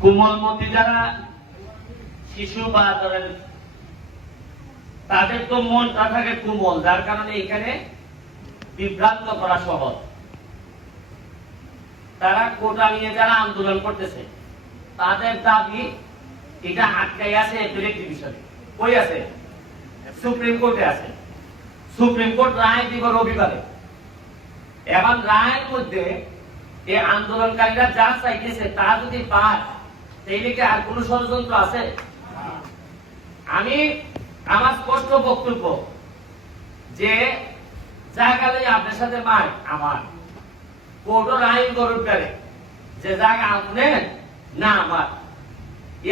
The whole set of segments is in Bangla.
কোমলমতি যারা শিশু বা তাদের তো মনটা থাকে কোমল, যার কারণে এখানে বিভ্রান্ত করা সহজ। তারা কোটা নিয়ে যারা আন্দোলন করতেছে তাদের দাবি এটা আটকাই আছে অ্যাপিলেট ডিভিশনে। কই আছে? সুপ্রিম কোর্টে আছে। সুপ্রিম কোর্ট রায় দিব রবিবারে। এখন রায়ের মধ্যে এই আন্দোলনকারীরা যা চাইতেছে তা যদি পায় তাইলে কি আর কোন ষড়যন্ত্র আছে? আমি আমার স্পষ্ট বক্তব্য যে জায়গালে আপনার সাথে মায় আমার কোর্ট রায় গরুর পেরে যে জায়গা আপনার না আমার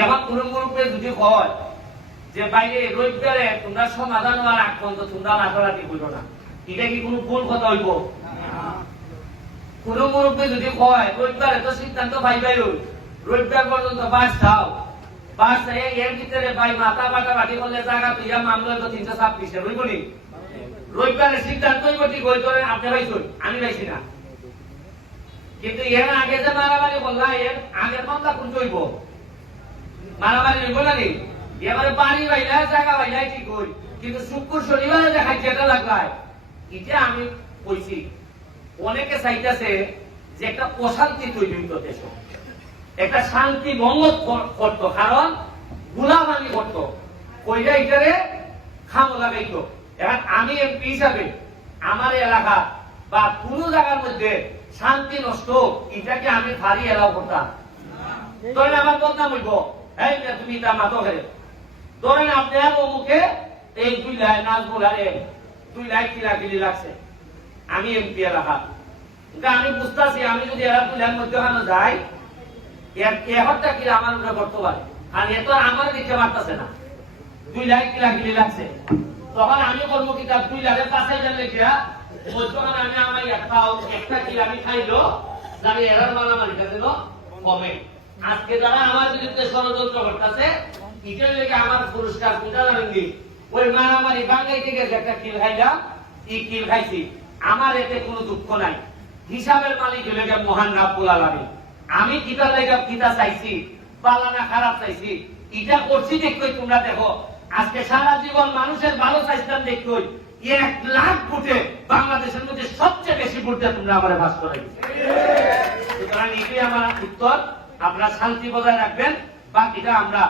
এবার কোন গ্রুপে যদি হয় যে বাইরে রোজগারে তোমরা সমাধান হওয়ার আগ পর্যন্ত তোমরা রাতারাতি করো না, এটা কি কোনো ভুল কথা হইব? কোন গ্রুপে যদি হয় রোজগারে তো সিদ্ধান্ত পাইবাই রোজগার পর্যন্ত বাস খাও, বাস এর ভিতরে ভাই মাথা বাটা বাটি করলে জায়গা তো ইয়া মামলা তো 326 হইব নি। রোজগারের সিদ্ধান্ত হইব ঠিক হই করে আপনি পাইছেন, আমি পাইছি না। কিন্তু এর আগে যে মারামারি বললা এর আগের মামলা কোন হইব? মারামারি হইব না নি? এবারে পানি বাইলা জায়গা বাইলা ঠিক হই, কিন্তু শুক্র শনিবারে দেখাই যেটা লাগলায় এটা আমি কইছি। অনেকে চাইতেছে যে একটা অশান্তি তৈরি হইত দেশ, একটা শান্তি ভঙ্গ করত, কারণ গুলামানি করত, কইরা এটারে খাম লাগাইত। এখন আমি এমপি হিসাবে আমার এলাকা বা কোন জায়গার মধ্যে শান্তি নষ্ট এটাকে আমি ভারী এলাও করতাম। ধরেন আমার বদনাম হইব, এই তুমি তা মাতো ঘরে ধরেন আপনার অমুকে এই 2 লাখ নাজমুল আরে 2 লাখ কিলাকিলি লাগছে, আমি এমপি এলাকা। আমি বুঝতেছি আমি যদি এরা 2 লাখ মধ্যখানে যাই এরটা কি আমার উপরে করতে পারে, আর এত আমার দিতে পারতেছে না, 2 লাখ কিলাকিলি লাগছে। তখন আমি করবো কি তার 2 লাখের 5,000 লেখিয়া মধ্যখানে আমি আমার একটা কিলা আমি খাইলো যাতে এরার মারামারিটা যেন কমে। আজকে যারা আমার বিরুদ্ধে ষড়যন্ত্র করতেছে এটার লেগে আমার পুরস্কার কোনটা জানেন কি? ওই মারামারি বাঙ্গাইতে গেছে একটা কিল খাইলাম, এই কিল খাইছি, আমার এতে কোনো দুঃখ নাই। হিসাবের মালিক হলে মহান রাব্বুল আলামিন। আমি কিতার লেগে কিতা চাইছি, পালানা খারাপ চাইছি, এটা করছি দেখই তোমরা দেখো। আজকে সারা জীবন মানুষের ভালো চাইছিলাম দেখই 1 লাখ ভোটে বাংলাদেশের মধ্যে সবচেয়ে বেশি ভোটে তোমরা আমার ভাস করাইছো। সুতরাং এটাই আমার উত্তর। আপনারা শান্তি বজায় রাখবেন, বাকিটা আমরা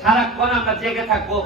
সারাক্ষণ আমরা জেগে থাকবো।